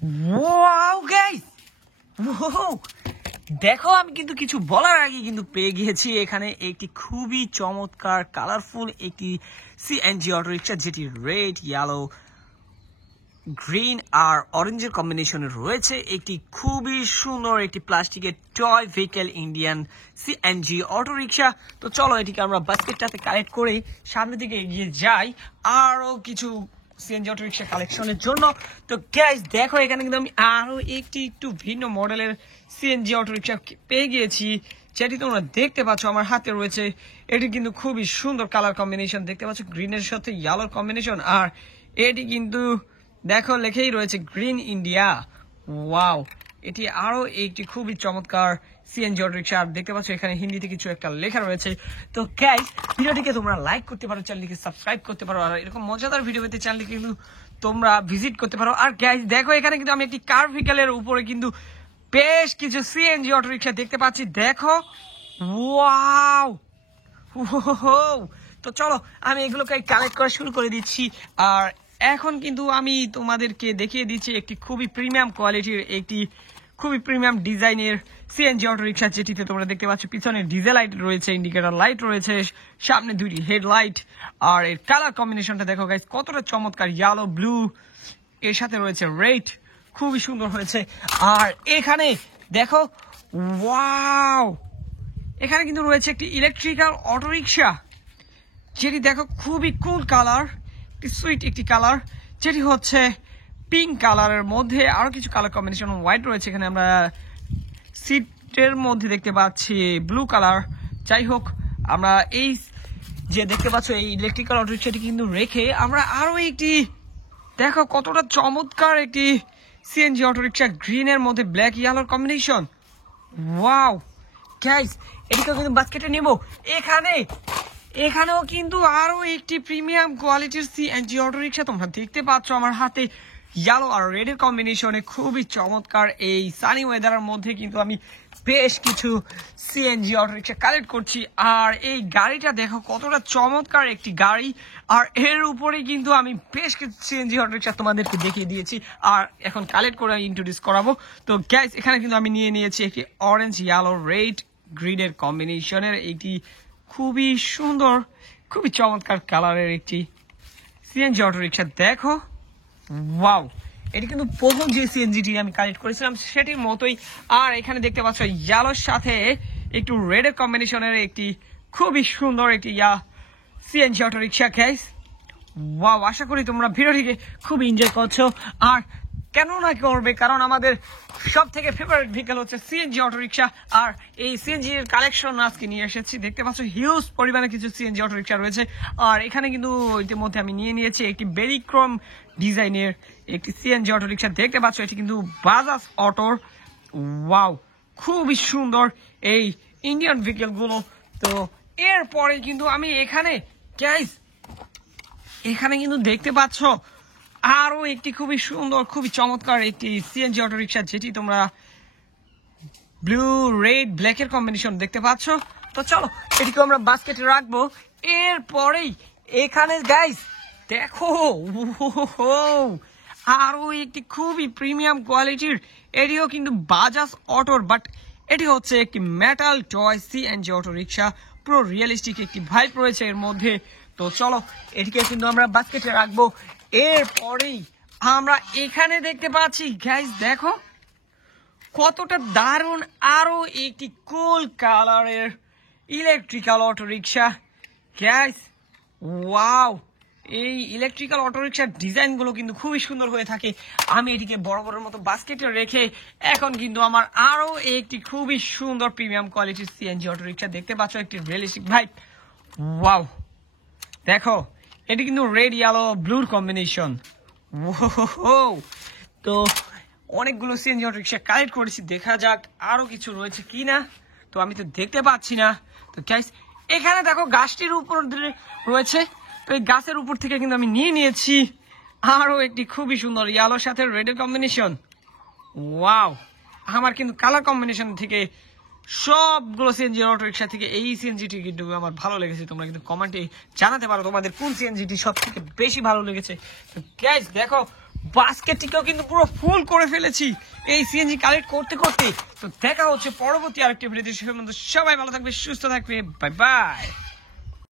Wow guys, দেখো আমি কিন্তু কিছু বলার আগে কিন্তু পেয়ে গিয়েছি এখানে একটি খুবই চমৎকার কালারফুল একটি সিএনজি অটো রিক্সা, যেটি রেড, ইয়েলো, গ্রিন আর অরেঞ্জের কম্বিনেশনে রয়েছে। একটি খুবই সুন্দর একটি প্লাস্টিকের toy vehicle Indian CNG auto রিক্সা। তো চলো এটিকে আমরা বাস্কেটটাতে কালেক্ট করে সামনের দিকে এগিয়ে যাই আরো কিছু সিএনজি অটো রিক্সা কালেকশনের জন্য। তো গাইস দেখো এখানে কিন্তু আমি আরো একটু ভিন্ন মডেলের সিএনজি অটো রিক্সা পেয়ে গিয়েছি, যেটি তোমরা দেখতে পাচ্ছ আমার হাতে রয়েছে। এটি কিন্তু খুবই সুন্দর কালার কম্বিনেশন, দেখতে পাচ্ছ গ্রিনের সাথে ইয়েলোর কম্বিনেশন। আর এটি কিন্তু দেখো লেখেই রয়েছে গ্রিন ইন্ডিয়া। ওয়াও, এটি আরো একটি খুবই চমৎকার সিএনজি অটো রিক্সা। আর দেখতে পাচ্ছ এখানে হিন্দিতে কিছু একটা লেখা রয়েছে। তো গাইস ভিডিওটিকে তোমরা লাইক করতে পারো, চ্যানেলটিকে সাবস্ক্রাইব করতে পারো, আর এরকম মজাদার ভিডিও পেতে চ্যানেলটিকে কিন্তু তোমরা ভিজিট করতে পারো। আর গাইস দেখো এখানে কিন্তু আমি একটি কার ভেহিকেলের উপরে কিন্তু বেশ কিছু সিএনজি অটো রিক্সা দেখতে পাচ্ছি। দেখো ওয়াও, তো চলো আমি এগুলোকে কালেক্ট করা শুরু করে দিচ্ছি। আর এখন কিন্তু আমি তোমাদেরকে দেখিয়ে দিচ্ছি একটি খুবই প্রিমিয়াম কোয়ালিটির, একটি খুবই প্রিমিয়াম ডিজাইনের সিএনজি অটো রিক্সা, যেটিতে তোমরা দেখতে পাচ্ছ পিছনে ডিজেল লাইট রয়েছে, ইন্ডিকেটর লাইট রয়েছে, সামনে দুইটি হেডলাইট। আর এর কালার কম্বিনেশনটা দেখো গাইস কতটা চমৎকার, ইয়েলো, ব্লু, এর সাথে রয়েছে রেড, খুবই সুন্দর হয়েছে। আর এখানে দেখো ওয়াও, এখানে কিন্তু রয়েছে একটি ইলেকট্রিক্যাল অটো রিক্সা, যেটি দেখো খুবই কুল কালার, সুইট একটি কালার, যেটি হচ্ছে পিঙ্ক কালারের মধ্যে আরো কিছু কালার কম্বিনেশন হোয়াইট রয়েছে। এখানে আমরা সিটের মধ্যে দেখতে পাচ্ছি ব্লু কালার। যাই হোক, আমরা এই যে দেখতে পাচ্ছ এই ইলেকট্রিক্যাল অটো রিক্সাটি কিন্তু রেখে আমরা আরো একটি দেখো কতটা চমৎকার একটি সিএনজি অটো রিক্সা, গ্রিনের মধ্যে ব্ল্যাক ইয়েলোর কম্বিনেশন। ওয়াও গাইস, এটিকে কিন্তু বাস্কেটে নেব। এখানেও কিন্তু আরো একটি প্রিমিয়াম কোয়ালিটির সিএনজি অটো রিক্সা তোমরা দেখতে পাচ্ছ আমার হাতে, ইয়েলো আর রেড এর কম্বিনেশনে খুবই চমৎকার। এই সানি ওয়েদারের মধ্যে কিন্তু আমি বেশ কিছু সিএনজি অটো রিক্সা কালেক্ট করছি। আর এই গাড়িটা দেখো কতটা চমৎকার একটি গাড়ি, আর এর উপরে কিন্তু আমি বেশ কিছু সিএনজি অটো রিক্সা তোমাদেরকে দেখিয়ে দিয়েছি, আর এখন কালেক্ট করে ইন্ট্রোডিউস করাবো। তো গ্যাস এখানে কিন্তু আমি নিয়ে নিয়েছি একটি অরেঞ্জ, ইয়েলো, রেড, গ্রিনের কম্বিনেশনের একটি খুবই সুন্দর, খুবই চমৎকার কালারের একটি সিএনজি অটো রিক্সা। দেখো ওয়াও, এটি কিন্তু প্রথম যে সিএনজিটি আমি কালেক্ট করেছিলাম সেটির মতোই। আর এখানে দেখতে পাচ্ছ ইয়েলোর সাথে একটু রেডের কম্বিনেশনের একটি খুবই সুন্দর একটি CNG auto rickshaw guys. Wow, আশা করি তোমরা ভিডিওটিকে খুব এনজয় করছো। আর কেন না করবে, কারণ আমাদের সব থেকে ফেভারিট ভেহিকেল হচ্ছে সিএনজি অটো রিক্সা। আর এই সিএনজি এর কালেকশন আজকে নিয়ে এসেছি। দেখতে পাচ্ছ হিউজ পরিমাণে কিছু সিএনজি অটো রিক্সা রয়েছে। আর এখানে কিন্তু ইতিমধ্যে আমি নিয়ে নিয়েছি একটি বেরিক্রম ডিজাইনের একটি সিএনজি অটো রিক্সা। দেখতে পাচ্ছ এটি কিন্তু বাজাজ অটোর। ওয়াও, খুবই সুন্দর এই ইন্ডিয়ান ভেহিকেল গুলো। তো এরপরে কিন্তু আমি এখানে গাইস এখানে কিন্তু দেখতে পাচ্ছ আরো একটি খুবই সুন্দর, খুবই চমৎকার একটি সিএনজি অটো রিক্সা, যেটি তোমরা ব্লু, রেড, ব্ল্যাক এর কম্বিনেশন দেখতে পাচ্ছ। তো চলো এটিকে আমরা বাস্কেটে রাখবো। এরপরেই এখানে গাইস দেখো আরো একটি খুবই প্রিমিয়াম কোয়ালিটির, এটিও কিন্তু বাজাজ অটোর, বাট এটি হচ্ছে একটি মেটাল টয় সিএনজি অটো রিক্সা। পুরো রিয়েলিস্টিক একটি ভাইব রয়েছে এর মধ্যে। তো চলো এটিকে কিন্তু আমরা বাস্কেটে রাখবো। এরপরেই আমরা এখানে দেখতে পাচ্ছি গাইস দেখো কতটা দারুণ আরো একটি কুল কালারের electrical auto rickshaw guys. Wow, এই ইলেকট্রিক্যাল অটো রিক্সার ডিজাইন গুলো কিন্তু খুবই সুন্দর হয়ে থাকে। আমি এটিকে বড় বড় মতো বাস্কেটে রেখে এখন কিন্তু আমার আরো একটি খুবই সুন্দর প্রিমিয়াম কোয়ালিটির সিএনজি অটো রিক্সা দেখতে পাচ্ছ, একটি রিয়েলিস্টিক ভাইব। ওয়াও, দেখো এটি কিন্তু রেড, ইয়েলো, ব্লুর কম্বিনেশন। তো অনেকগুলো সিএনজি অটো রিক্সা কালেক্ট করেছি, দেখা যাক আরো কিছু রয়েছে কিনা। তো আমি তো দেখতে পাচ্ছি না। তো গাইস এখানে দেখো গাছটির উপর রয়েছে, তো এই গাছের উপর থেকে কিন্তু আমি নিয়ে নিয়েছি আরো একটি খুবই সুন্দর ইয়েলোর সাথে রেডের কম্বিনেশন। ওয়াও, আমার কিন্তু কালার কম্বিনেশন থেকে সবগুলো সিএনজি অটো রিক্সা থেকে এই সিএনজিটি কিন্তু আমার ভালো লেগেছে। তোমরা কিন্তু কমেন্টে জানাতে পারো তোমাদের কোন সিএনজিটি সব থেকে বেশি ভালো লেগেছে। তো গাইস দেখো বাস্কেটটিকেও কিন্তু পুরো ফুল করে ফেলেছি এই সিএনজি কালেক্ট করতে করতে। তো দেখা হচ্ছে পরবর্তী আরেকটি ভিডিওতে, সবাই ভালো থাকবে, সুস্থ থাকবে, বাই বাই।